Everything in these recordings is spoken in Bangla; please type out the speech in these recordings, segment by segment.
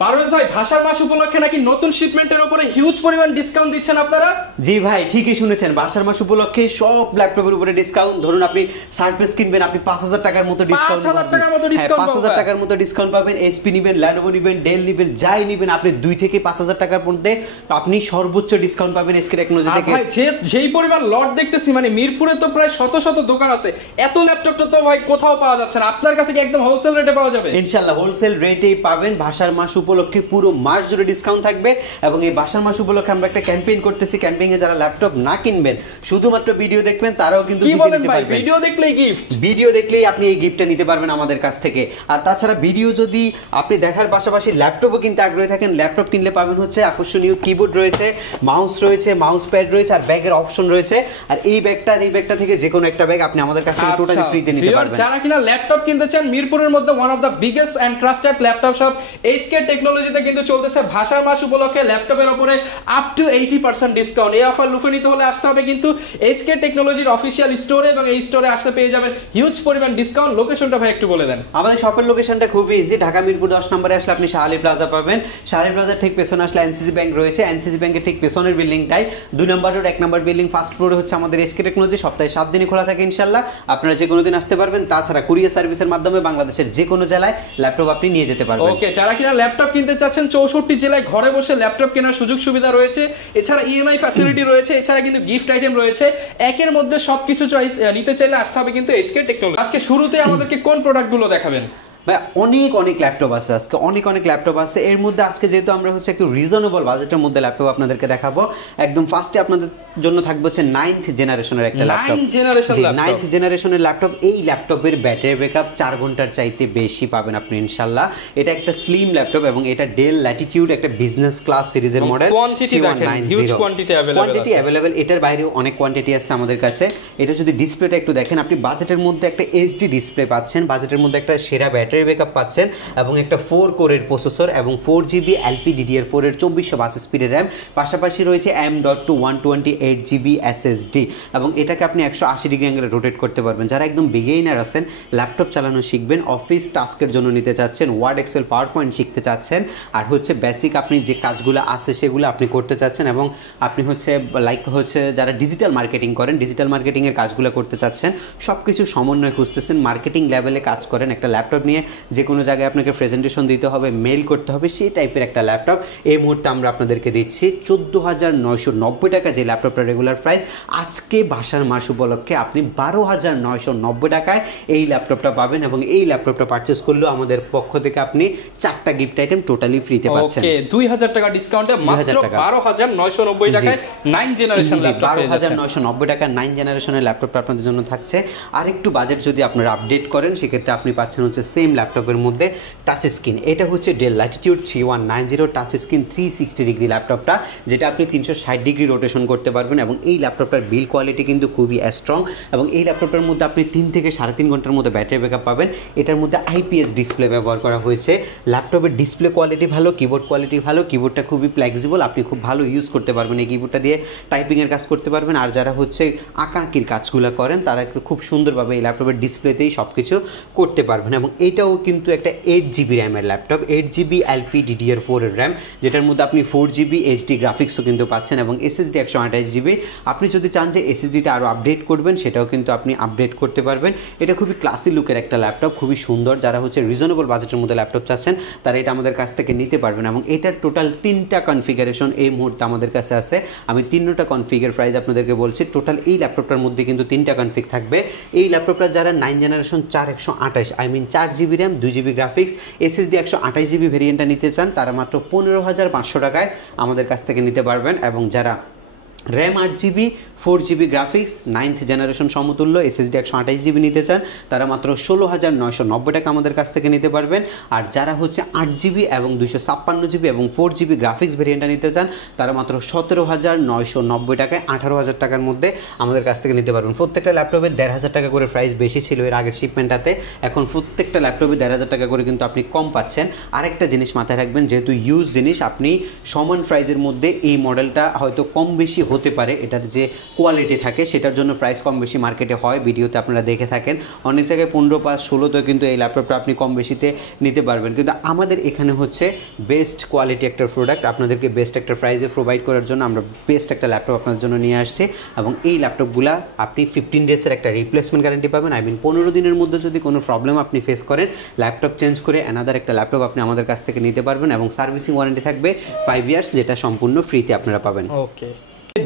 পারভেজ ভাই, ভাষার মাস উপলক্ষে নাকি নতুন শিপমেন্টের উপরে হিউজ পরিমাণ ডিসকাউন্ট দিচ্ছেন আপনারা? জি ভাই, ঠিকই শুনেছেন, ভাষার মাস উপলক্ষে সব ল্যাপটপের উপরে ডিসকাউন্ট। ধরুন আপনি সারফেস কিনবেন, আপনি 5000 টাকার মতো ডিসকাউন্ট, 5000 টাকার মতো ডিসকাউন্ট, 5000 টাকার মতো ডিসকাউন্ট পাবেন। এসপি নেবেন, ল্যানোভো নেবেন, ডেল নেবেন, যাই নেবেন আপনি 2 থেকে 5000 টাকার মধ্যে আপনি সর্বোচ্চ ডিসকাউন্ট পাবেন এসকে টেকনোলজি থেকে। ভাই যেই পরিমাণ লট দেখতেছি, মানে মিরপুরে তো প্রায় শত শত দোকান আছে, এত ল্যাপটপটা তো ভাই কোথাও পাওয়া যাচ্ছে না, আপনার কাছে কি একদম হোলসেল রেটে পাওয়া যাবে? ইনশাআল্লাহ হোলসেল রেটেই পাবেন। ভাষার মাস উপলক্ষে পুরো মাস জুড়ে ডিসকাউন্ট থাকবে এবং এই ভাষার মাস উপলক্ষে আমরা একটা ক্যাম্পেইন করতেছি। ক্যাম্পেইনে যারা ল্যাপটপ না কিনবেন, শুধুমাত্র ভিডিও দেখবেন, তারাও কিন্তু কি বলেন ভাই, ভিডিও দেখলেই গিফট? ভিডিও দেখলেই আপনি এই গিফটটা নিতে পারবেন আমাদের কাছ থেকে। আর তাছাড়া ভিডিও যদি আপনি দেখার পাশাপাশি ল্যাপটপও কিনতে আগ্রহী থাকেন, ল্যাপটপ কিনলে পাবেন হচ্ছে আকর্ষণীয় কিবোর্ড রয়েছে, মাউস রয়েছে, মাউস প্যাড রয়েছে, আর ব্যাগের অপশন রয়েছে। আর এই ব্যাগটা থেকে যে কোনো একটা ব্যাগ আপনি আমাদের কাছ থেকে টোটালি ফ্রিতে নিতে পারবেন। যারা কিনা ল্যাপটপ কিনতে চান, মিরপুরের মধ্যে one of the biggest and trusted laptop shop HK টেকনোলজিতে কিন্তু চলতেছে ভাষার মাস উপলক্ষে ল্যাপটপের উপরে আপ টু 80% ডিসকাউন্ট। এই অফার লুফে নিতে হলে আসতে হবে কিন্তু এইচকে টেকনোলজির অফিশিয়াল স্টোরে, এবং এই স্টোরে আসলে পেয়ে যাবেন হিউজ পরিমাণ ডিসকাউন্ট। লোকেশনটা ভাই একটু বলে দেন। আমাদের শপের লোকেশনটা খুবই ইজি। ঢাকা মিরপুর 10 নম্বরে আসলে আপনি শাহালি প্লাজা পাবেন। শাহালি প্লাজার ঠিক পেছনে আসলে এনসিসি ব্যাংক রয়েছে, এনসিসি ব্যাংকের ঠিক পেছনের বিল্ডিংটাই 2 নম্বর রোড 1 নম্বর বিল্ডিং ফার্স্ট ফ্লোরে হচ্ছে আমাদের এইচকে টেকনোলজি। সপ্তাহে 7 দিনই খোলা থাকে ইনশাআল্লাহ, আপনারা যে কোনো দিন আসতে পারবেন। তাছাড়া কুরিয়ার সার্ভিসের মাধ্যমে বাংলাদেশের যে কোনো জেলায় ল্যাপটপ আপনি নিয়ে যেতে পারবেন। ওকে, যারা কিনা ল্যাপটপ কিনতে চাচ্ছেন, 64 জেলায় ঘরে বসে ল্যাপটপ কেনার সুযোগ সুবিধা রয়েছে, এছাড়া ইএমআই ফ্যাসিলিটি রয়েছে, এছাড়া কিন্তু গিফট আইটেম রয়েছে। একের মধ্যে সবকিছু নিতে চাইলে আসতে হবে কিন্তু এইচকে টেকনোলজি। আজকে শুরুতে আমাদেরকে কোন প্রোডাক্টগুলো দেখাবেন? ভাই অনেক ল্যাপটপ আছে আজকে, অনেক ল্যাপটপ আছে। এর মধ্যে আজকে যেহেতু আমরা হচ্ছে একটু রিজনেবল বাজেটের মধ্যে ল্যাপটপ আপনাদেরকে দেখাবো, একদম ফার্স্টে আপনাদের জন্য থাকবে হচ্ছে 9th জেনারেশনের একটা ল্যাপটপ। 9th জেনারেশনের ল্যাপটপ। এই ল্যাপটপের ব্যাটারি ব্যাকআপ 4 ঘন্টার চাইতে বেশি পাবেন আপনি ইনশাআল্লাহ। এটা একটা স্লিম ল্যাপটপ এবং এটা ডেল ল্যাটিটিউড, একটা বিজনেস ক্লাস সিরিজের মডেল। কোয়ান্টিটি দেখেন, হিউজ কোয়ান্টিটি अवेलेबल। এটার বাইরেও অনেক কোয়ান্টিটি আছে আমাদের কাছে। এটা যদি ডিসপ্লেটা একটু দেখেন, আপনি বাজেটের মধ্যে একটা এইচডি ডিসপ্লে পাচ্ছেন, বাজেটের মধ্যে একটা সেরা ব্যাটারি ব্যাকআপ পাচ্ছেন এবং একটা 4 কোরের প্রসেসর এবং 4GB LPDDR4 এর 2400 স্পিডের র্যাম, পাশাপাশি রয়েছে M.2 128GB SSD এবং এটাকে আপনি 180 ডিগ্রি অ্যাঙ্গেলে রোটেট করতে পারবেন। যারা একদম বিগিনার আছেন, ল্যাপটপ চালানো শিখবেন, অফিস টাস্কের জন্য নিতে চাচ্ছেন, ওয়ার্ড এক্সেল পাওয়ার পয়েন্ট শিখতে চাচ্ছেন, আর হচ্ছে বেসিক আপনি যে কাজগুলো আছে সেগুলো আপনি করতে চাচ্ছেন, এবং আপনি হচ্ছে যারা ডিজিটাল মার্কেটিং করেন, ডিজিটাল মার্কেটিংয়ের কাজগুলো করতে চাচ্ছেন, সব কিছু সমন্বয় খুঁজতেছেন, মার্কেটিং লেভেলে কাজ করেন, একটা ল্যাপটপ নিয়ে যে কোনো জায়গায় আপনাকে প্রেজেন্টেশন দিতে হবে, মেল করতে হবে, সেই টাইপের একটা ল্যাপটপ এই মুহূর্তে আমরা আপনাদেরকে দিচ্ছি 14,990 টাকা। যে ল্যাপটপটা রেগুলার প্রাইস, আজকে ভাষার মাস উপলক্ষে আপনি 12,990 টাকায় এই ল্যাপটপটা পাবেন এবং এই ল্যাপটপটা পারচেস করলেও আমাদের পক্ষ থেকে আপনি 4টা গিফট আইটেম টোটালি ফ্রিতে পাচ্ছেন। ওকে, 2000 টাকা ডিসকাউন্টে মাত্র 12,990 টাকায় 9 জেনারেশন ল্যাপটপ, 12,990 টাকা 9 জেনারেশনের ল্যাপটপটা আপনাদের জন্য থাকছে। আর একটু বাজেট যদি আপনারা আপডেট করেন, সেক্ষেত্রে আপনি পাচ্ছেন হচ্ছে সেম ল্যাপটপের মধ্যে টাচ স্ক্রিন। এটা হচ্ছে del Latitude 3190 touch screen 360 degree ল্যাপটপটা, যেটা আপনি 360 ডিগ্রি রোটেশন করতে পারবেন এবং এই ল্যাপটপটার বিল কোয়ালিটি কিন্তু খুবই স্ট্রং এবং এই ল্যাপটপটার মধ্যে আপনি 3 থেকে 3.5 ঘন্টার মধ্যে ব্যাটারি ব্যাকআপ পাবেন। এটার মধ্যে IPS ডিসপ্লে ব্যবহার করা হয়েছে। ল্যাপটপের ডিসপ্লে কোয়ালিটি ভালো, কিবোর্ড কোয়ালিটি ভালো, কিবোর্ডটা খুবই ফ্লেক্সিবল, আপনি খুব ভালো ইউজ করতে পারবেন, এই কিবোর্ডটা দিয়ে টাইপিংয়ের কাজ করতে পারবেন। আর যারা হচ্ছে আঁকাআঁকির কাজগুলো করেন, তারা খুব সুন্দরভাবে এই ল্যাপটপের ডিসপ্লেতেই সব কিছু করতে পারবেন। এবং এইটাও কিন্তু একটা 8GB র্যামের ল্যাপটপ, 8GB LPDDR4 এর র্যাম, যেটার মধ্যে আপনি 4GB HD গ্রাফিক্সও কিন্তু পাচ্ছেন এবং SSD 128GB। আপনি যদি চান যে SSDটা আরও আপডেট করবেন, সেটাও কিন্তু আপনি আপডেট করতে পারবেন। এটা খুবই ক্লাসি লুকের একটা ল্যাপটপ, খুবই সুন্দর। যারা হচ্ছে রিজনেবল বাজেটের মধ্যে ল্যাপটপ চাচ্ছেন, তারা এটা আমাদের কাছ থেকে নিতে পারবেন এবং এটার টোটাল 3টা কনফিগারেশন এই মুহূর্তে আমাদের কাছে আছে। আমি 3টা কনফিগার প্রাইস আপনাদেরকে বলছি। টোটাল এই ল্যাপটপটার মধ্যে কিন্তু 3টা কনফিগ থাকবে। এই ল্যাপটপটা যারা 9 generation 4GB RAM 2GB graphics SSD 128GB ভেরিয়েন্টটা নিতে চান, তারা মাত্র 15,500 টাকায় আমাদের কাছ থেকে নিতে পারবেন। এবং যারা RAM 8GB 4GB graphics 9th generation সমতুল্য SSD 128GB নিতে চান, তারা মাত্র 16,990 টাকা আমাদের কাছ থেকে নিতে পারবেন। আর যারা হচ্ছে 8GB এবং 256GB এবং 4GB গ্রাফিক্স ভেরিয়েন্টটা নিতে চান, তারা মাত্র 17,990 টাকায় 18,000 টাকার মধ্যে আমাদের কাছ থেকে নিতে পারবেন। প্রত্যেকটা ল্যাপটপের 1,500 টাকা করে প্রাইস বেশি ছিল এর আগের শিপমেন্টটাতে, এখন প্রত্যেকটা ল্যাপটপে 1,500 টাকা করে কিন্তু আপনি কম পাচ্ছেন। আরেকটা জিনিস মাথায় রাখবেন, যেহেতু ইউজ জিনিস, আপনি সমান প্রাইসের মধ্যে এই মডেলটা হয়তো কম বেশি হতে পারে, এটার যে কোয়ালিটি থাকে সেটার জন্য প্রাইস কম বেশি মার্কেটে হয়, ভিডিওতে আপনারা দেখে থাকেন। অনেক জায়গায় 15, 5, 16তেও কিন্তু এই ল্যাপটপটা আপনি কম বেশিতে নিতে পারবেন, কিন্তু আমাদের এখানে হচ্ছে বেস্ট কোয়ালিটি একটা প্রোডাক্ট, আপনাদেরকে বেস্ট একটা প্রাইসে প্রোভাইড করার জন্য আমরা বেস্ট একটা ল্যাপটপ আপনাদের জন্য নিয়ে আসছি। এবং এই ল্যাপটপগুলো আপনি 15 ডেজের একটা রিপ্লেসমেন্ট গ্যারান্টি পাবেন। 15 দিনের মধ্যে যদি কোনো প্রবলেম আপনি ফেস করেন, ল্যাপটপ চেঞ্জ করে অ্যানাদার একটা ল্যাপটপ আপনি আমাদের কাছ থেকে নিতে পারবেন, এবং সার্ভিসিং ওয়ারেন্টি থাকবে 5 ইয়ার্স, যেটা সম্পূর্ণ ফ্রিতে আপনারা পাবেন। ওকে,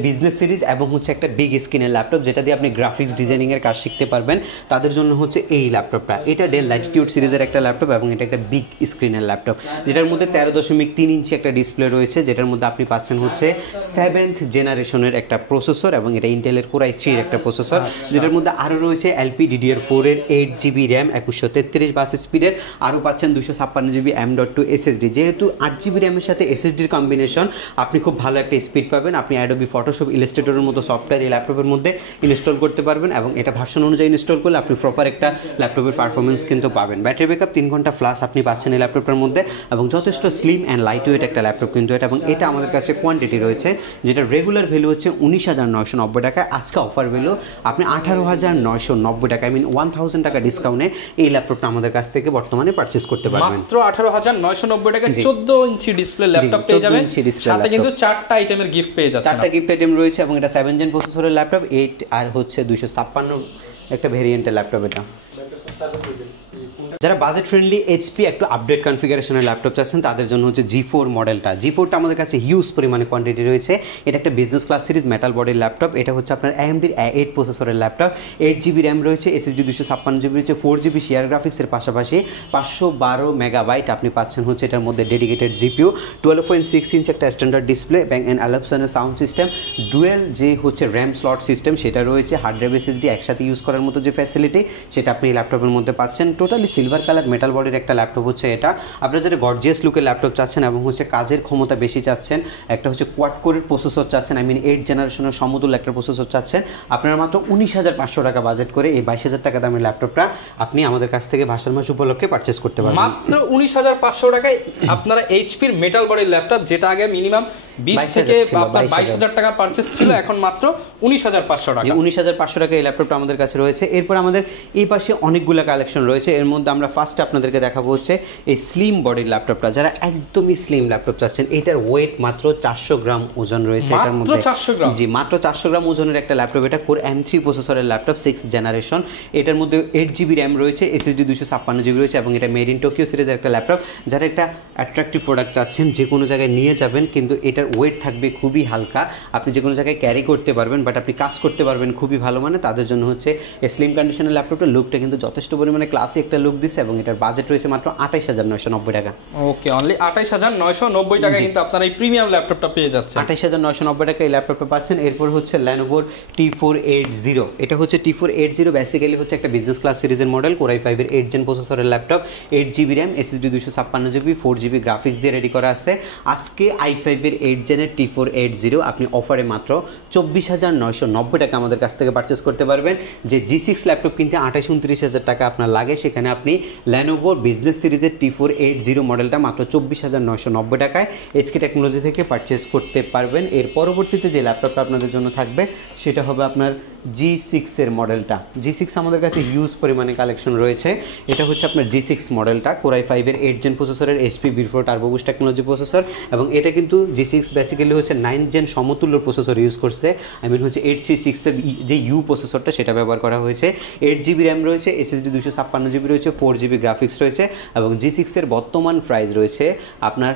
বিজনেস সিরিজ এবং হচ্ছে একটা বিগ স্ক্রিনের ল্যাপটপ, যেটা দিয়ে আপনি গ্রাফিক্স ডিজাইনিংয়ের কাজ শিখতে পারবেন, তাদের জন্য হচ্ছে এই ল্যাপটপটা। এটা ডেল ল্যাটিটিউড সিরিজের একটা ল্যাপটপ এবং এটা একটা বিগ স্ক্রিনের ল্যাপটপ, যেটার মধ্যে 13.3 ইঞ্চি একটা ডিসপ্লে রয়েছে, যেটার মধ্যে আপনি পাচ্ছেন হচ্ছে 7th জেনারেশনের একটা প্রসেসর, এবং এটা ইন্টেলের Core i3 এর একটা প্রসেসর, যেটার মধ্যে আরও রয়েছে LPDDR4 এর 8GB র্যাম, 2133 বাস স্পিডের, আরও পাচ্ছেন 256GB M.2 SSD। যেহেতু 8GB র্যামের সাথে SSDর কম্বিনেশন, আপনি খুব ভালো একটা স্পিড পাবেন। আপনি অ্যাডোবি ফটোশপ, ইলাস্ট্রেটরের মতো সফটওয়্যার এই ল্যাপটপের মধ্যে ইনস্টল করতে পারবেন, এবং এটা ভার্সন অনুযায়ী ইনস্টল করলে আপনি প্রপার একটা ল্যাপটপের পারফরমেন্স কিন্তু পাবেন। ব্যাটারি ব্যাকআপ 3 ঘন্টা প্লাস আপনি পাচ্ছেন এই ল্যাপটপের মধ্যে, এবং যথেষ্ট স্লিম অ্যান্ড লাইট ওয়েট একটা ল্যাপটপ কিন্তু এটা। এবং এটা আমাদের কাছে কোয়ান্টিটি রয়েছে, যেটা রেগুলার ভ্যালু হচ্ছে 19,990 টাকা, আজকে অফার ভ্যালু আপনি 18,990 টাকা, আই মিন 1000 টাকা ডিসকাউন্টে এই ল্যাপটপটা আমাদের কাছ থেকে বর্তমানে পারচেস করতে পারবেন। মাত্র 18,990 টাকা 14 ইঞ্চি ডিসপ্লে ল্যাপটপ পেয়ে যাবেন, সাথে কিন্তু 4টা আইটেমের গিফট পেয়ে যাচ্ছেন। 4টা গিফট আইটেম রয়েছে, এবং এটা 7 জেন প্রসেসরের ল্যাপটপ, 8 আর হচ্ছে 256 একটা ভেরিয়েন্টের ল্যাপটপ এটা। যারা বাজেট ফ্রেন্ডলি এইচপি একটু আপডেট কনফিগারেশনের ল্যাপটপ চাচ্ছেন, তাদের জন্য হচ্ছে G4 মডেলটা। G4টা আমাদের কাছে হিউজ পরিমাণে কোয়ান্টিটি রয়েছে। এটা একটা বিজনেস ক্লাস সিরিজ মেটাল বডির ল্যাপটপ। এটা হচ্ছে আপনার AMD A8 প্রসেসরের ল্যাপটপ, 8GB র্যাম রয়েছে, SSD 256GB রয়েছে, 4GB শেয়ার গ্রাফিক্সের পাশাপাশি 512 মেগাবাইট আপনি পাচ্ছেন হচ্ছে এটার মধ্যে ডেডিকেটেড GPU, 12.6 ইঞ্চ একটা স্ট্যান্ডার্ড ডিসপ্লে, ব্যাং অ্যান্ড অ্যালপসনের সাউন্ড সিস্টেম, ডুয়েল যে হচ্ছে র্যাম স্লট সিস্টেম সেটা রয়েছে, হার্ড ড্রাইভ SSD একসাথে ইউজ করার মতো যে ফ্যাসিলিটি সেটা আপনি এই ল্যাপটপের মধ্যে পাচ্ছেন। টোটালি সিলভার কালার মেটাল বডির একটা ল্যাপটপ হচ্ছে এটা। আপনারা যারা গর্জিয়াস লুকের ল্যাপটপ চাচ্ছেন এবং হচ্ছে কাজের ক্ষমতা বেশি চাচ্ছেন, একটা হচ্ছে কোয়াড কোরের প্রসেসর চাচ্ছেন, আই মিন 8 জেনারেশনের সমতুল্য একটা প্রসেসর চাচ্ছেন, আপনারা মাত্র 19,500 টাকা বাজেট করে এই 22,000 টাকা দামের ল্যাপটপটা আপনি আমাদের কাছ থেকে ভাষার মাস উপলক্ষে পারচেস করতে পারবেন। মাত্র 19,500 টাকায় আপনারা এইচপির মেটাল বডির ল্যাপটপ, যেটা আগে মিনিমাম 20 থেকে আপনার 22,000 টাকা পারচেস ছিল, এখন মাত্র 19,500 টাকা। 19,500 টাকা এই ল্যাপটপটা আমাদের কাছে রয়েছে। এরপর আমাদের এই পাশে অনেকগুলো কালেকশন রয়েছে, এর মধ্যে আমরা ফার্স্ট আপনাদেরকে দেখাবো হচ্ছে এই স্লিম বডির ল্যাপটপটা। যারা একদমই স্লিম ল্যাপটপ চাচ্ছেন, এটার ওয়েট মাত্র 400 গ্রাম ওজন রয়েছে এটার মধ্যে। 400 গ্রাম? জি, মাত্র 400 গ্রাম ওজনের একটা ল্যাপটপ। এটা Core M3 প্রসেসরের ল্যাপটপ, 6 জেনারেশন। এটার মধ্যে 8GB র্যাম রয়েছে, SSD 256GB রয়েছে, এবং এটা মেড ইন টোকিও সিরিজের একটা ল্যাপটপ। যারা একটা অ্যাট্রাকটিভ প্রোডাক্ট চাচ্ছেন, যে কোনো জায়গায় নিয়ে যাবেন, কিন্তু এটার ওয়েট থাকবে খুবই হালকা, আপনি যে কোনো জায়গায় ক্যারি করতে পারবেন, বাট আপনি কাজ করতে পারবেন খুবই ভালো, মানে তাদের জন্য হচ্ছে স্লিম কন্ডিশনের ল্যাপটপটা। লুকটা কিন্তু যথেষ্ট পরিমাণে ক্লাসি একটা লুক দিচ্ছে, এবং এটার বাজেট রয়েছে মাত্র 28,990 টাকা। ওকে, অনলি 28,990 টাকা কিন্তু আপনারা এই প্রিমিয়াম ল্যাপটপটা পেয়ে যাচ্ছেন। 28,990 টাকা এই ল্যাপটপটা পাচ্ছেন। এরপর হচ্ছে Lenovo T480। এটা হচ্ছে T480, বেসিক্যালি হচ্ছে একটা বিজনেস ক্লাস সিরিজের মডেল, Core i5 এর 8 জেন প্রসেসরের laptop, 8GB RAM, SSD 256GB, 4GB graphics দিয়ে রেডি করা আছে। আজকে i5 এর 8 জেনের T480 আপনি অফারে মাত্র 24,990 টাকা আমাদের কাছ থেকে পারচেস করতে পারবেন। যে G6 ল্যাপটপ কিনতে 28-29,000 টাকা আপনার লাগে, সেখানে আপনি Lenovo বিজনেস সিরিজের T480 মডেলটা মাত্র 24,990 টাকায় HK টেকনোলজি থেকে পারচেস করতে পারবেন। এর পরবর্তীতে যে ল্যাপটপটা আপনাদের জন্য থাকবে সেটা হবে আপনার G6 এর মডেলটা। G6 আমাদের কাছে হিউজ পরিমাণে কালেকশন রয়েছে। এটা হচ্ছে আপনার G6 মডেলটা, Core i5 এর 8 জেন প্রসেসরের HP V4 turbo boost technology processor, এবং এটা কিন্তু G6 বেসিক্যালি হচ্ছে 9 জেন সমতুল্য প্রসেসর ইউজ করছে, আই মিন হচ্ছে 836 এর যে U প্রসেসরটা সেটা ব্যবহার করা হয়েছে। 8GB র্যাম রয়েছে, SSD 256GB রয়েছে, 4GB গ্রাফিক্স রয়েছে, এবং G6 এর বর্তমান প্রাইস রয়েছে আপনার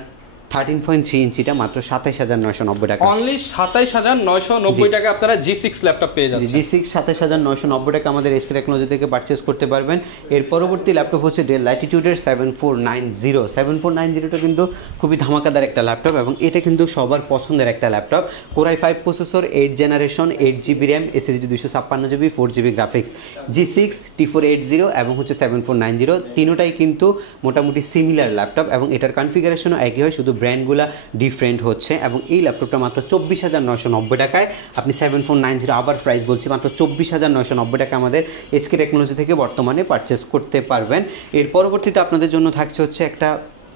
13.3 ইঞ্চিটা মাত্র 27,990 টাকা। অনলি 27,990 টাকা আপনারা G6 ল্যাপটপ পেয়ে যাচ্ছেন। G6 27,990 টাকা আমাদের HK টেকনোলজি থেকে পারচেস করতে পারবেন। এর পরবর্তী ল্যাপটপ হচ্ছে ডেল ল্যাটিটিউডের 7490। 7490টা কিন্তু খুবই ধামাকাদার একটা ল্যাপটপ, এবং এটা কিন্তু সবার পছন্দের একটা laptop. Core i5 processor, 8 generation, 8GB RAM, SSD 256GB, 4GB graphics. G6, T480 এবং হচ্ছে 7490 তিনোটাই কিন্তু মোটামুটি সিমিলার ল্যাপটপ, এবং এটার কনফিগারেশনও একই হয়, শুধু ব্র্যান্ডগুলা ডিফারেন্ট হচ্ছে। এবং এই ল্যাপটপটা মাত্র 24,990 টাকায় আপনি 7490, আবার প্রাইস বলছি, মাত্র 24,990 টাকা আমাদের HK টেকনোলজি থেকে বর্তমানে পারচেস করতে পারবেন। এর পরবর্তীতে আপনাদের জন্য থাকছে হচ্ছে একটা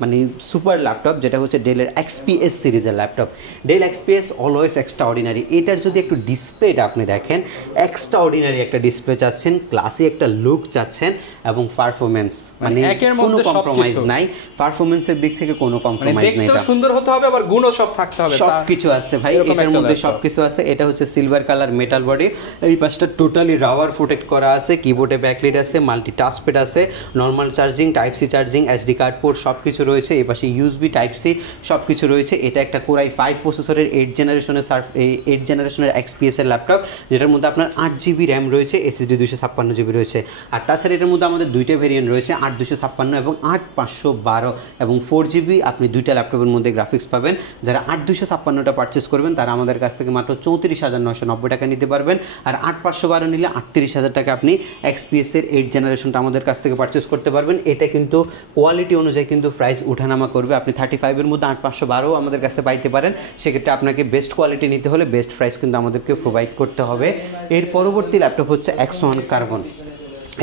মানে সুপার ল্যাপটপ, যেটা হচ্ছে ডেলের XPS সিরিজের laptop. Dell XPS always extraordinary. এটার যদি একটু ডিসপ্লেটা আপনি দেখেন, এক্সট্রা অর্ডিনারি একটা ডিসপ্লে চাচ্ছেন, ক্লাসি একটা লুক চাচ্ছেন, এবং পারফরমেন্স মানে কোনো কম্প্রোমাইজ নাই, পারফরমেন্সের দিক থেকে কোনো কম্প্রোমাইজ নাই। এটা সুন্দর হতে হবে, আবার গুণও সব থাকতে হবে, সবকিছু আছে ভাই এটার মধ্যে, সবকিছু আছে। এটা হচ্ছে সিলভার কালার মেটাল বডি, এই পাশটা টোটালি রাবার প্রোটেক্ট করা আছে, কিবোর্ডে ব্যাকলাইট আছে, মাল্টি টাচপ্যাড আছে, normal charging, type C charging, SD card port সবকিছু রয়েছে। এই পাশে USB টাইপ সি সবকিছু রয়েছে। এটা একটা Core i5 প্রসেসরের 8 জেনারেশনের XPS এর ল্যাপটপ, যেটার মধ্যে আপনার 8GB র্যাম রয়েছে, SSD 256GB রয়েছে। আর তাছাড়া এটার মধ্যে আমাদের দুইটা ভেরিয়েন্ট রয়েছে, 8256 এবং 8512 এবং 4GB। আপনি দুইটা ল্যাপটপের মধ্যে গ্রাফিক্স পাবেন। যারা 8256টা পারচেস করবেন তারা আমাদের কাছ থেকে মাত্র 34,990 টাকা নিতে পারবেন, আর 8512 নিলে 38,000 টাকা আপনি XPS এর 8 জেনারেশনটা আমাদের কাছ থেকে পারচেস করতে পারবেন। এটা কিন্তু কোয়ালিটি অনুযায়ী কিন্তু প্রাইস উঠানামা করবে। আপনি 35 এর মধ্যে 8512 আমাদের কাছে পাইতে পারেন, সেক্ষেত্রে আপনাকে বেস্ট কোয়ালিটি নিতে হলে বেস্ট প্রাইস কিন্তু আমাদেরকে প্রোভাইড করতে হবে। এর পরবর্তী ল্যাপটপ হচ্ছে X1 কার্বন।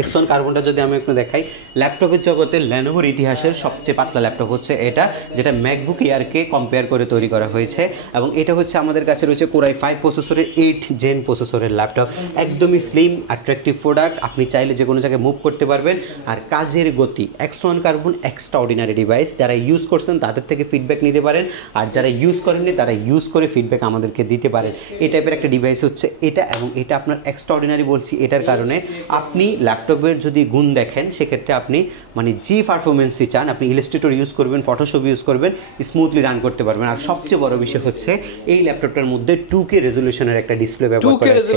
X1 কার্বনটা যদি আমি একটু দেখাই, ল্যাপটপের জগতে লেনোভোর ইতিহাসের সবচেয়ে পাতলা ল্যাপটপ হচ্ছে এটা, যেটা ম্যাকবুক এয়ারকে কম্পেয়ার করে তৈরি করা হয়েছে। এবং এটা হচ্ছে আমাদের কাছে রয়েছে Core i5 প্রসেসরের 8 জেন প্রসেসরের ল্যাপটপ, একদমই স্লিম অ্যাট্রাকটিভ প্রোডাক্ট, আপনি চাইলে যে কোনো জায়গায় মুভ করতে পারবেন। আর কাজের গতি, X1 carbon extra ordinary device. যারা ইউজ করছেন তাদের থেকে ফিডব্যাক নিতে পারেন, আর যারা ইউজ করেননি তারা ইউজ করে ফিডব্যাক আমাদেরকে দিতে পারেন। এই টাইপের একটা ডিভাইস হচ্ছে এটা, এবং এটা আপনার এক্সট্রা অর্ডিনারি বলছি এটার কারণে আপনি ল্যাপটপের যদি গুণ দেখেন সেক্ষেত্রে আপনি মানে যে পারফরমেন্সই চান, আপনি ইলাস্ট্রেটর ইউজ করবেন, ফটোশপ ইউজ করবেন, স্মুথলি রান করতে পারবেন। আর সবচেয়ে বড় বিষয় হচ্ছে এই ল্যাপটপটার মধ্যে 2K রেজোলিউশনের একটা ডিসপ্লে ব্যবহার করা হয়েছে।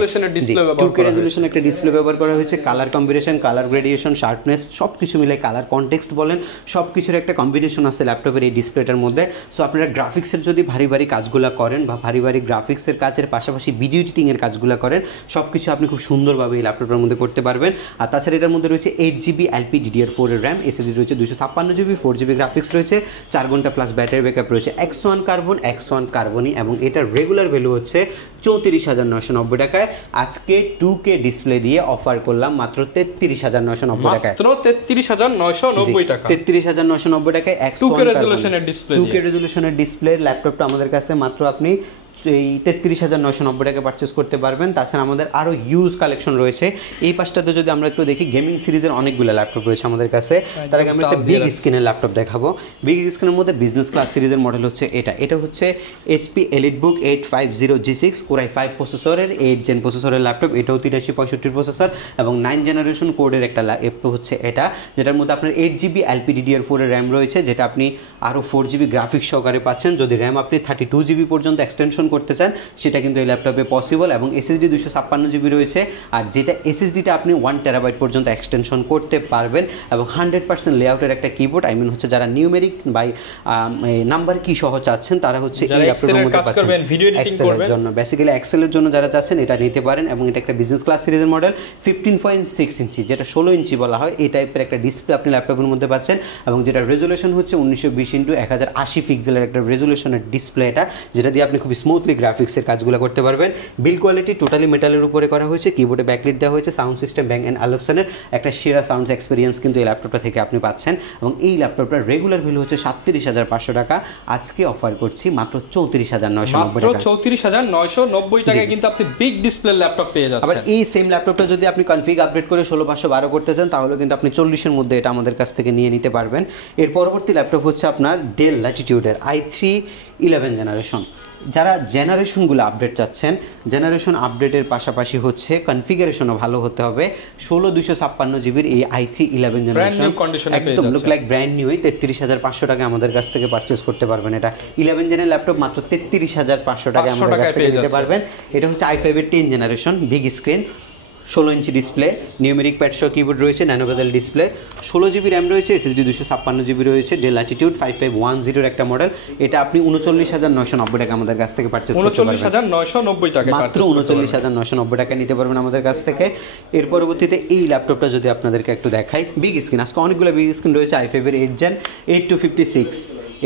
2K রেজোলিউশনের একটা ডিসপ্লে ব্যবহার করা হয়েছে। কালার কম্বিনেশন, কালার গ্রেডিয়েশন, শার্পনেস সবকিছু মিলে, কালার কনটেক্সট বলেন, সবকিছুর একটা কম্বিনেশন আছে ল্যাপটপের এই ডিসপ্লেটার মধ্যে। সো আপনারা গ্রাফিক্সের যদি ভারী ভারী কাজগুলো করেন বা ভারী ভারী গ্রাফিক্সের কাজের পাশাপাশি ভিডিও এডিটিংয়ের কাজগুলো করেন, সবকিছু আপনি খুব সুন্দরভাবে এই ল্যাপটপের মধ্যে করতে পারবেন। আর তাছাড়া এটার মধ্যে রয়েছে 8GB LPDDR4 এর র্যাম, SSD রয়েছে 256GB, 4GB গ্রাফিক্স রয়েছে, 4 ঘন্টা প্লাস ব্যাটারি ব্যাকআপ রয়েছে। X1 কার্বনই, এবং এটার রেগুলার ভ্যালু হচ্ছে 34,990 টাকায়। আজকে 2K ডিসপ্লে দিয়ে অফার করলাম মাত্র 33,990 টাকায়, মাত্র 33,990 টাকা, 33,990 টাকায় 2K রেজোলিউশনের ডিসপ্লে, 2K রেজোলিউশনের ডিসপ্লে ল্যাপটপটা আমাদের কাছে মাত্র আপনি এই 33,990 টাকা পারচেস করতে পারবেন। তাছাড়া আমাদের আরও হিউজ কালেকশন রয়েছে। এই পাশটাতে যদি আমরা একটু দেখি, গেমিং সিরিজের অনেকগুলো ল্যাপটপ রয়েছে আমাদের কাছে। তার আগে আমরা একটা বিগ স্ক্রিনের ল্যাপটপ দেখাবো। বিগ স্ক্রিনের মধ্যে বিজনেস ক্লাস সিরিজের মডেল হচ্ছে এটা হচ্ছে HP EliteBook 850G6 Core i5 প্রসেসরের 8 জেন প্রসেসরের ল্যাপটপ। এটাও 8365 প্রসেসর এবং 9 জেনারেশন কোডের একটা ল্যাপটপ হচ্ছে এটা, যেটার মধ্যে আপনার 8GB LPDDR4 এর র্যাম রয়েছে, যেটা আপনি আরও 4GB গ্রাফিক্স সহকারে পাচ্ছেন। যদি র্যাম আপনি 32GB পর্যন্ত এক্সটেনশন করতে চান সেটা কিন্তু এই ল্যাপটপে পসিবল, এবং SSD 256GB রয়েছে। আর যেটা SSDটা আপনি 1 TB পর্যন্ত এক্সটেনশন করতে পারবেন, এবং 100% লেআউটের একটা কিবোর্ড। আই মিন হচ্ছে যারা নিউমেরিক বাই নাম্বার কি সহ চাচ্ছেন তারা হচ্ছে এই ল্যাপটপের মধ্যে পাচ্ছেন। এক্সেলের জন্য, বেসিক্যালি এক্সেলের জন্য যারা চাচ্ছেন এটা নিতে পারেন। এবং এটা একটা বিজনেস ক্লাস সিরিজের মডেল, 15.6 ইঞ্চি, যেটা 16 ইঞ্চি বলা হয়, এই টাইপের একটা ডিসপ্লে আপনি ল্যাপটপের মধ্যে পাচ্ছেন। এবং যেটা রেজোলিউশন হচ্ছে 1920x1080 পিক্সেলের একটা রেজোলিউশনের ডিসপ্লে এটা, যেটা দিয়ে আপনি খুব স্মুথলি গ্রাফিক্সের কাজগুলো করতে পারবেন। বিল্ড কোয়ালিটি টোটালি মেটালের উপরে করা হয়েছে, কিবোর্ডে ব্যাকলাইট দেওয়া হয়েছে, সাউন্ড সিস্টেম ব্যাং অ্যান্ড অলুপসনের একটা সেরা সাউন্ড এক্সপিরিয়েন্স কিন্তু এই ল্যাপটপটা থেকে আপনি পাচ্ছেন। এবং এই ল্যাপটপটার রেগুলার ভ্যালু হচ্ছে 37,500 টাকা, আজকে অফার করছি মাত্র 34,990 টাকা। 34,990 টাকায় কিন্তু আপনি বিগ ডিসপ্লে ল্যাপটপ পেয়ে যাচ্ছেন। আবার এই সেম ল্যাপটপটা যদি আপনি কনফিগ আপডেট করে 16,512 করতে চান তাহলে কিন্তু আপনি 40-এর মধ্যে এটা আমাদের কাছ থেকে নিয়ে নিতে পারবেন। এর পরবর্তী ল্যাপটপ হচ্ছে আপনার ডেল ল্যাটিটিউডের i3 11 জেনারেশন। যারা জেনারেশনগুলো আপডেট চাচ্ছেন, জেনারেশন আপডেটের পাশাপাশি হচ্ছে কনফিগারেশনও ভালো হতে হবে। 16/256GB এই i3 11 জেনারেশন একদম লুক লাইক ব্র্যান্ড নিউই 33,500 টাকা আমাদের কাছ থেকে পারচেস করতে পারবেন। এটা 11 জেনের ল্যাপটপ মাত্র 33,500 টাকা আমাদের কাছ থেকে নিতে পারবেন। এটা হচ্ছে i5 এর 10 generation, big screen, 16 inch display, numeric pad সহ কিবোর্ড রয়েছে, ন্যানো বেজেল ডিসপ্লে, 16GB র্যাম রয়েছে, SSD 256GB রয়েছে, ডেল ল্যাটিটিউড 5510 একটা মডেল। এটা আপনি 39,990 টাকা আমাদের কাছ থেকে পারচেস করতে পারবেন। 39,990 টাকা, মাত্র 39,990 টাকা নিতে পারবেন আমাদের কাছ থেকে। এর পরবর্তীতে এই ল্যাপটপটা যদি আপনাদেরকে একটু দেখাই, বিগ স্ক্রিন, আজকে অনেকগুলো বিগ স্ক্রিন রয়েছে। i5 এর 8 জেন 8256,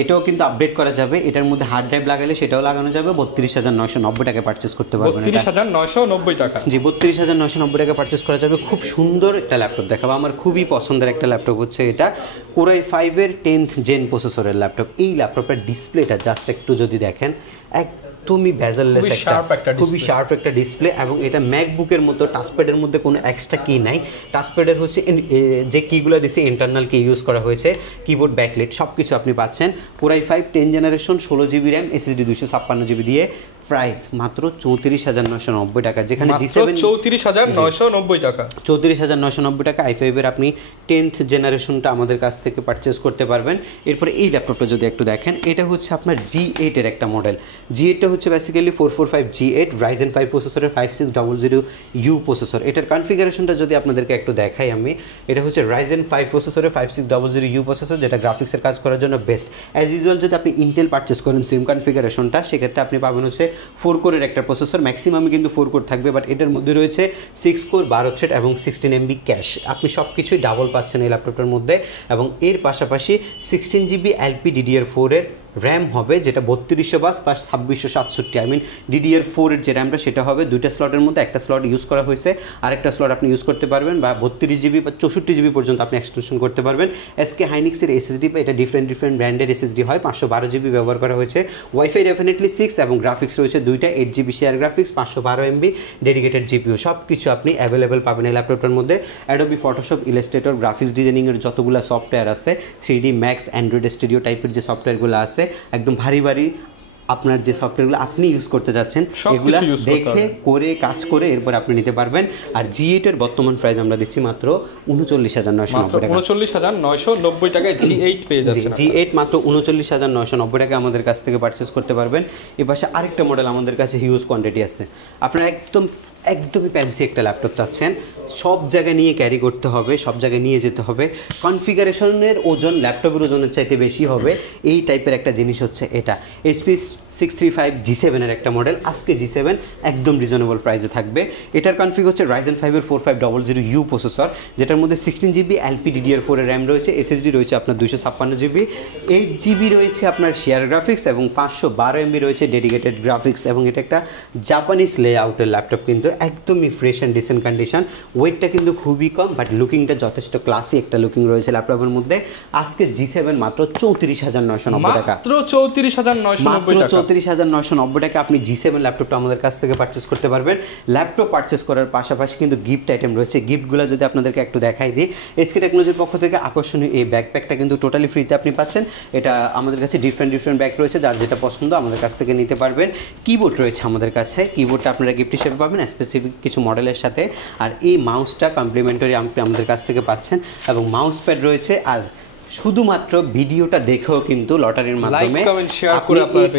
এটাও কিন্তু আপডেট করা যাবে। এটার মধ্যে হার্ড ড্রাইভ লাগালে সেটাও লাগানো যাবে। 32,990 টাকায় পারচেস করতে পারবেন। 32,990 টাকা, জি 32,990 টাকা পারচেস করা যাবে। খুব সুন্দর একটা ল্যাপটপ দেখাবো, আমার খুবই পছন্দের একটা ল্যাপটপ হচ্ছে এটা Core i5-এর 10th জেন প্রসেসরের ল্যাপটপ। এই ল্যাপটপের ডিসপ্লেটা জাস্ট একটু যদি দেখেন, একদমই বেজেললেস একটা খুবই শার্প একটা ডিসপ্লে, এবং এটা ম্যাকবুকের মতো টাচপ্যাডের মধ্যে কোনো এক্সট্রা কি নাই। টাচপ্যাডের হচ্ছে যে কিগুলো দিছে ইন্টারনাল কি ইউজ করা হয়েছে, কিবোর্ড ব্যাকলাইট সব কিছু আপনি পাচ্ছেন। Core i5 10 generation 16 GB RAM SSD 256 GB দিয়ে। প্রাইস মাত্র 34,990 টাকা, যেখানে G7 34,990 টাকা 34,990 টাকা i5-এর আপনি 10th জেনারেশনটা আমাদের কাছ থেকে পারচেস করতে পারবেন। এরপরে এই ল্যাপটপটা যদি একটু দেখেন, এটা হচ্ছে আপনার G8-এর একটা মডেল। G8টা হচ্ছে বেসিক্যালি 445 G8 Ryzen 5 প্রসেসরের 5600U প্রসেসর। এটার কনফিগারেশনটা যদি আপনাদেরকে একটু দেখাই আমি, এটা হচ্ছে Ryzen 5 প্রসেসরের 5600U প্রসেসর, যেটা গ্রাফিক্সের কাজ করার জন্য বেস্ট। অ্যাজ ইউজুয়াল যদি আপনি ইন্টেল পারচেস করেন সেম কনফিগারেশনটা, সেক্ষেত্রে আপনি পাবেন হচ্ছে 4 কোরের একটা প্রসেসর, ম্যাক্সিমামে কিন্তু 4 কোর থাকবে, বাট এটার মধ্যে রয়েছে 6 কোর 12 থ্রেড এবং 16 MB ক্যাশ। আপনি সব কিছুই ডাবল পাচ্ছেন এই ল্যাপটপটার মধ্যে, এবং এর পাশাপাশি 16 GB LPDDR4-এর র্যাম হবে, যেটা 3252 প্লাস 2667 DDR4-এর যে র্যামটা সেটা হবে। দুইটা স্লটের মধ্যে একটা স্লট ইউজ করা হয়েছে, আরেকটা স্লট আপনি ইউজ করতে পারবেন, বা 32 GB বা 64 GB পর্যন্ত আপনি এক্সটেনশন করতে পারবেন। SK Hynix-এর SSD, এটা ডিফারেন্ট ব্র্যান্ডের SSD হয়, 512 GB ব্যবহার করা হয়েছে। ওয়াইফাই ডেফিনেটলি 6, এবং গ্রাফিক্স রয়েছে দুইটা 8 GB share graphics, 512 MB dedicated GPU। সব কিছু আপনি অ্যাভেলেবেল পাবেন এই ল্যাপটপটার মধ্যে। Adobe Photoshop, Illustrator, গ্রাফিক্স ডিজাইনিংয়ের যতগুলো সফটওয়্যার আছে, 3D Max, Android Studio টাইপের যে সফটওয়্যারগুলো আছে, একদম ভারী আপনার যে সফটওয়্যারগুলো আপনি ইউজ করতে যাচ্ছেন এগুলো দেখে করে কাজ করে এরপর আপনি নিতে পারবেন। আর G8-এর বর্তমান প্রাইস আমরা দিচ্ছি মাত্র 39,990 টাকা। 39,990 টাকায় G8 পেয়ে যাচ্ছেন। G8 মাত্র 39,990 টাকা আমাদের কাছ থেকে পারচেস করতে পারবেন। এর পাশে আরেকটা মডেল আমাদের কাছে হিউজ কোয়ান্টিটি আছে। আপনারা একদমই ফ্যান্সি একটা ল্যাপটপ চাচ্ছেন, সব জায়গায় নিয়ে ক্যারি করতে হবে, সব জায়গায় নিয়ে যেতে হবে, কনফিগারেশনের ওজন ল্যাপটপের ওজনের চাইতে বেশি হবে, এই টাইপের একটা জিনিস হচ্ছে এটা। HP 635 G7-এর একটা মডেল, আজকে G7 একদম রিজনেবল প্রাইসে থাকবে। এটার কনফিগ হচ্ছে Ryzen 5-এর 4500U প্রসেসর, যেটার মধ্যে 16 GB LPDDR4-এর র্যাম রয়েছে, SSD রয়েছে আপনার 256 GB, 8 GB রয়েছে আপনার শেয়ার গ্রাফিক্স, এবং 512 MB রয়েছে ডেডিকেটেড গ্রাফিক্স। এবং এটা একটা জাপানিজ লেআউটের ল্যাপটপ, কিন্তু একদমই ফ্রেশ অ্যান্ড ডিসেন্ট কন্ডিশন। ওয়েটটা কিন্তু খুবই কম, বাট লুকিংটা যথেষ্ট ক্লাসি একটা লুকিং রয়েছে ল্যাপটপের মধ্যে। আজকে G7 মাত্র 34,990 টাকা, মাত্র 34,990 টাকা আপনি G7 ল্যাপটপটা আমাদের কাছ থেকে পারচেস করতে পারবেন। ল্যাপটপ পারচেস করার পাশাপাশি কিন্তু গিফট আইটেম রয়েছে। গিফটগুলো যদি আপনাদেরকে একটু দেখাই দিই, HK টেকনোলজির পক্ষ থেকে আকর্ষণীয় এই ব্যাকপ্যাকটা কিন্তু টোটালি ফ্রিতে আপনি পাচ্ছেন। এটা আমাদের কাছে ডিফারেন্ট ব্যাগ রয়েছে, যার যেটা পছন্দ আমাদের কাছ থেকে নিতে পারবেন। কিবোর্ড রয়েছে আমাদের কাছে, কিবোর্ডটা আপনারা গিফট হিসেবে পাবেন স্পেসিফিক কিছু মডেলের সাথে। আর এই মাউসটা কমপ্লিমেন্টারি আপনি আমাদের কাছ থেকে পাচ্ছেন, এবং মাউস প্যাড রয়েছে। আর শুধুমাত্র ভিডিওটা দেখেও কিন্তু লটারির মাধ্যমে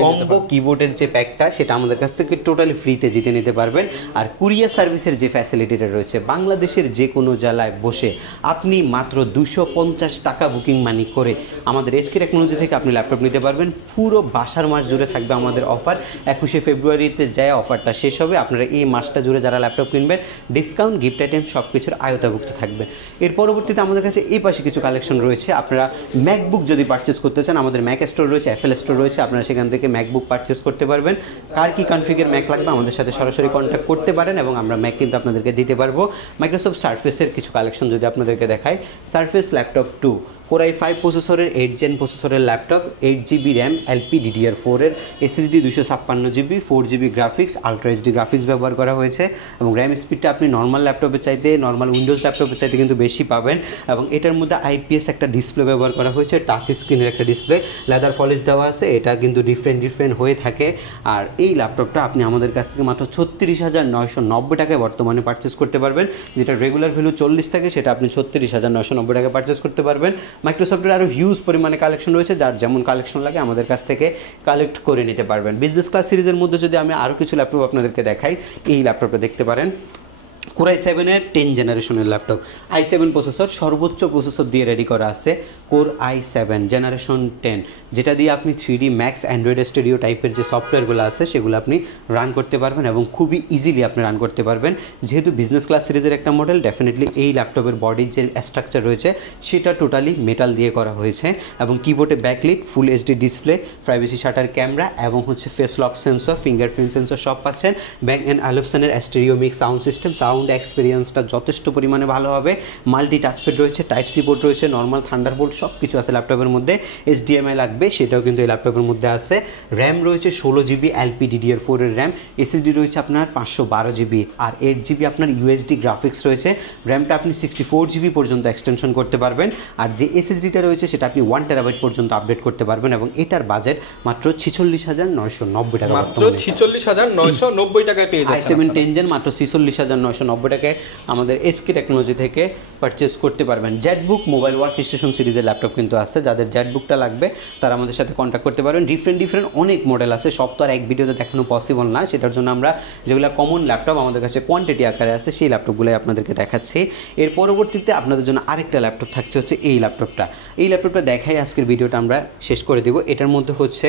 কম্বো কিবোর্ডের যে প্যাকটা সেটা আমাদের কাছ থেকে টোটালি ফ্রিতে জিতে নিতে পারবেন। আর কুরিয়ার সার্ভিসের যে ফ্যাসিলিটিটা রয়েছে, বাংলাদেশের যে কোনো জেলায় বসে আপনি মাত্র 250 টাকা বুকিং মানি করে আমাদের HK টেকনোলজি থেকে আপনি ল্যাপটপ নিতে পারবেন। পুরো বাসার মাস জুড়ে থাকবে আমাদের অফার। 21শে ফেব্রুয়ারিতে যায় অফারটা শেষ হবে। আপনারা এই মাসটা জুড়ে যারা ল্যাপটপ কিনবেন, ডিসকাউন্ট, গিফট আইটেম সব কিছুর আওতাভুক্ত থাকবে। এর পরবর্তীতে আমাদের কাছে এই পাশে কিছু কালেকশন রয়েছে। আপনারা ম্যাকবুক যদি পারচেস করতে চান, আমাদের ম্যাক স্টোর রয়েছে, FL স্টোর রয়েছে, আপনারা সেখান থেকে ম্যাকবুক পারচেস করতে পারবেন। কার কি কনফিগের ম্যাক লাগবে আমাদের সাথে সরাসরি কন্ট্যাক্ট করতে পারেন, এবং আমরা ম্যাক কিন্তু আপনাদেরকে দিতে পারবো। মাইক্রোসফট সারফেসের কিছু কালেকশন যদি আপনাদেরকে দেখাই, সারফেস ল্যাপটপ 2 Core i5 প্রসেসরের 8 জেন প্রসেসরের ল্যাপটপ, 8 GB র্যাম, LPDDR4-এর SSD 256 GB, 4 GB graphics, ultra HD graphics ব্যবহার করা হয়েছে। এবং র্যাম স্পিডটা আপনি নর্মাল ল্যাপটপের চাইতে, নর্মাল উইন্ডোজ ল্যাপটপের চাইতে কিন্তু বেশি পাবেন। এবং এটার মধ্যে IPS একটা ডিসপ্লে ব্যবহার করা হয়েছে, টাচ স্ক্রিনের একটা ডিসপ্লে, লেদার পলিশ দেওয়া আছে। এটা কিন্তু ডিফারেন্ট হয়ে থাকে। আর এই ল্যাপটপটা আপনি আমাদের কাছ থেকে মাত্র 36,990 টাকায় বর্তমানে পারচেস করতে পারবেন। যেটা রেগুলার ভ্যালু 40 থাকে, সেটা আপনি 36,990 টাকায় পারচেস করতে পারবেন। মাইক্রোসফটের আরও হিউজ পরিমাণে কালেকশন রয়েছে, যার যেমন কালেকশন লাগে আমাদের কাছ থেকে কালেক্ট করে নিতে পারবেন। বিজনেস ক্লাস সিরিজের মধ্যে যদি আমি আরও কিছু ল্যাপটপ আপনাদেরকে দেখাই, এই ল্যাপটপটা দেখতে পারেন। Core i7-এর 10 জেনারেশনের ল্যাপটপ, i7 প্রসেসর, সর্বোচ্চ প্রসেসর দিয়ে রেডি করা আছে Core i7 জেনারেশন 10, যেটা দিয়ে আপনি 3D Max, Android Studio টাইপের যে সফটওয়্যারগুলো আছে সেগুলো আপনি রান করতে পারবেন, এবং খুবই ইজিলি আপনি রান করতে পারবেন। যেহেতু বিজনেস ক্লাস সিরিজের একটা মডেল, ডেফিনেটলি এই ল্যাপটপের বডির যে স্ট্রাকচার রয়েছে সেটা টোটালি মেটাল দিয়ে করা হয়েছে। এবং কিবোর্ডে backlit, full HD display, privacy shutter camera, এবং হচ্ছে face lock sensor, fingerprint sensor সব পাচ্ছেন। ব্যাং অ্যান্ড অলুপসনের stereo mix sound system, sound এক্সপিরিয়েন্সটা যথেষ্ট পরিমাণে ভালো হবে। মাল্টি টাচপ্যাড রয়েছে, টাইপ সি পোর্ট রয়েছে, নর্মাল থান্ডারবোল্ট সব কিছু আছে ল্যাপটপের মধ্যে। HDMI লাগবে সেটাও কিন্তু এই ল্যাপটপের মধ্যে আছে। র্যাম রয়েছে 16 GB LPDDR4 এর র্যাম, SSD রয়েছে আপনার 512 GB, আর 8 GB আপনার USD গ্রাফিক্স রয়েছে। র্যামটা আপনি 64 GB পর্যন্ত এক্সটেনশন করতে পারবেন, আর যে SSDটা রয়েছে সেটা আপনি 1 TB পর্যন্ত আপডেট করতে পারবেন, এবং এটার বাজেট মাত্র 46,990 টাকা, মাত্র 46,990 টাকায় পেয়ে যাচ্ছেন। i7 10 Gen মাত্র 46,990 টাকায় আমাদের SK টেকনোলজি থেকে পারচেজ করতে পারবেন। জেটবুক মোবাইল ওয়ার্ক স্টেশন সিরিজের ল্যাপটপ কিন্তু আছে, যাদের জেটবুকটা লাগবে তারা আমাদের সাথে কন্ট্যাক্ট করতে পারবেন। ডিফারেন্ট অনেক মডেল আছে, সব তো আর এক ভিডিওতে দেখানো পসিবল না, সেটার জন্য আমরা যেগুলো কমন ল্যাপটপ আমাদের কাছে কোয়ান্টিটি আকারে আছে সেই ল্যাপটপগুলোই আপনাদেরকে দেখাচ্ছি। এর পরবর্তীতে আপনাদের জন্য আরেকটা ল্যাপটপ থাকছে হচ্ছে এই ল্যাপটপটা। এই ল্যাপটপটা দেখাই আজকের ভিডিওটা আমরা শেষ করে দেবো। এটার মধ্যে হচ্ছে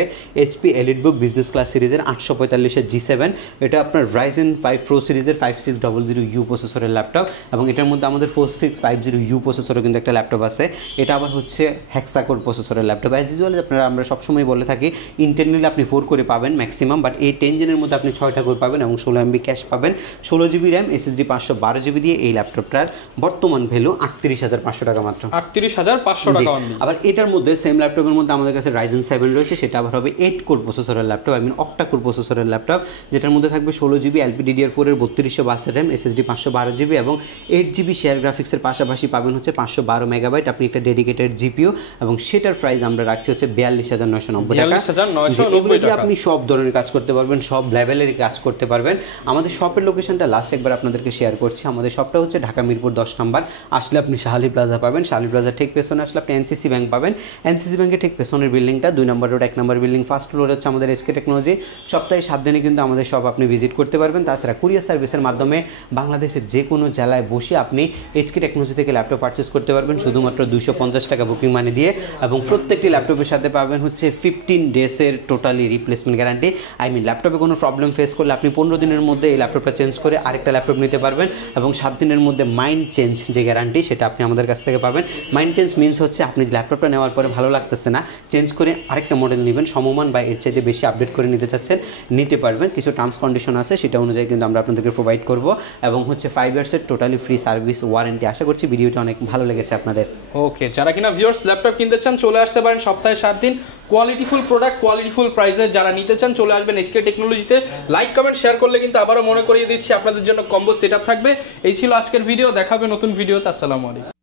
HP EliteBook বিজনেস ক্লাস সিরিজের 845 G7, এটা আপনার Ryzen 5 Pro সিরিজের 5600U প্রসেসরের ল্যাপটপ, এবং এটার মধ্যে আমাদের 4650U প্রসেসরও কিন্তু একটা ল্যাপটপ আছে। এটা আবার হচ্ছে হেক্সাকোর প্রসেসরের ল্যাপটপ। অ্যাজ ইউজুয়াল আমরা সবসময় বলে থাকি ইন্টেল নিলে আপনি 4 করে পাবেন ম্যাক্সিমাম, বাট এই 10 জেনের মধ্যে আপনি 6টা করে পাবেন এবং 16 MB ক্যাশ পাবেন। 16 GB র্যাম, SSD 512 GB দিয়ে এই ল্যাপটপটার বর্তমান ভ্যালু 38,500 টাকা মাত্র, 38,500 টাকা। আবার এটার মধ্যে সেম ল্যাপটপের মধ্যে আমাদের কাছে Ryzen 7 রয়েছে, সেটা আবার হবে 8 কোর প্রসেসরের ল্যাপটপ, অক্টা কোর প্রসেসরের ল্যাপটপ, যেটার মধ্যে থাকবে 16 GB LPDDR4 এর 3252 র্যাম, SSD 512 GB এবং 8 GB শেয়ার গ্রাফিক্সের পাশাপাশি পাবেন হচ্ছে 512 MB আপনি একটা ডেডিকেটেড GPU, এবং সেটার প্রাইস আমরা রাখছি হচ্ছে 42,990 টাকা। 42,990 টাকা আপনি সব ধরনের কাজ করতে পারবেন, সব লেভেলের কাজ করতে পারবেন। আমাদের শপের লোকেশনটা লাস্ট একবার আপনাদেরকে শেয়ার করছি। আমাদের শপটা হচ্ছে ঢাকা মিরপুর 10 নম্বর, আসলে আপনি শাহালি প্লাজা পাবেন, শাহালি প্লাজা ঠিক পেছনে আসলে আপনি NCC ব্যাংক পাবেন, NCC ব্যাংকের ঠিক পেছনের বিল্ডিংটা 2 নম্বর রোড 1 নম্বর বিল্ডিং, ফার্স্ট ফ্লোর হচ্ছে আমাদের SK টেকনোলজি। সপ্তাহে 7 দিনে কিন্তু আমাদের শপ আপনি ভিজিট করতে পারবেন। তাছাড়া কুরিয়ার সার্ভিসের মাধ্যমে বাংলাদেশের যে কোনো জেলায় বসে আপনি SK টেকনোলজি থেকে ল্যাপটপ পারচেস করতে পারবেন শুধুমাত্র 250 টাকা বুকিং মানি দিয়ে, এবং প্রত্যেকটি ল্যাপটপের সাথে পাবেন হচ্ছে 15 ডেজের টোটালি রিপ্লেসমেন্ট গ্যারান্টি। ল্যাপটপে কোনো প্রবলেম ফেস করলে আপনি 15 দিনের মধ্যে এই ল্যাপটপটা চেঞ্জ করে আরেকটা ল্যাপটপ নিতে পারবেন, এবং 7 দিনের মধ্যে মাইন্ড চেঞ্জ যে গ্যারান্টি সেটা আপনি আমাদের কাছ থেকে পাবেন। মাইন্ড চেঞ্জ মিনস হচ্ছে আপনি ল্যাপটপটা নেওয়ার পরে ভালো লাগতেছে না, চেঞ্জ করে আরেকটা মডেল নেবেন, সমমান বা এর চাইতে বেশি আপডেট করে নিতে চাচ্ছেন নিতে পারবেন। কিছু টার্মস কন্ডিশন আছে, সেটা অনুযায়ী কিন্তু আমরা আপনাদেরকে প্রোভাইড করব, এবং হচ্ছে 5 ইয়ার্সের টোটালি ফ্রি সার্ভিস ওয়ারেন্টি। আশা করছি ভিডিওটা অনেক ভালো লেগেছে আপনাদের। ওকে, যারা কিনা ভিউয়ার্স ল্যাপটপ কিনতে চান চলে আসতে পারেন সপ্তাহে 7 দিন, কোয়ালিটিফুল প্রোডাক্ট কোয়ালিটিফুল প্রাইসে যারা নিতে চান চলে আসবেন SK টেকনোলজিতে। লাইক কমেন্ট শেয়ার করলে কিন্তু আবারও মনে করিয়ে দিচ্ছি আপনাদের জন্য কম্বো সেটআপ থাকবে। এই ছিল আজকের ভিডিও, দেখাবে নতুন ভিডিওতে। আসসালামু আলাইকুম।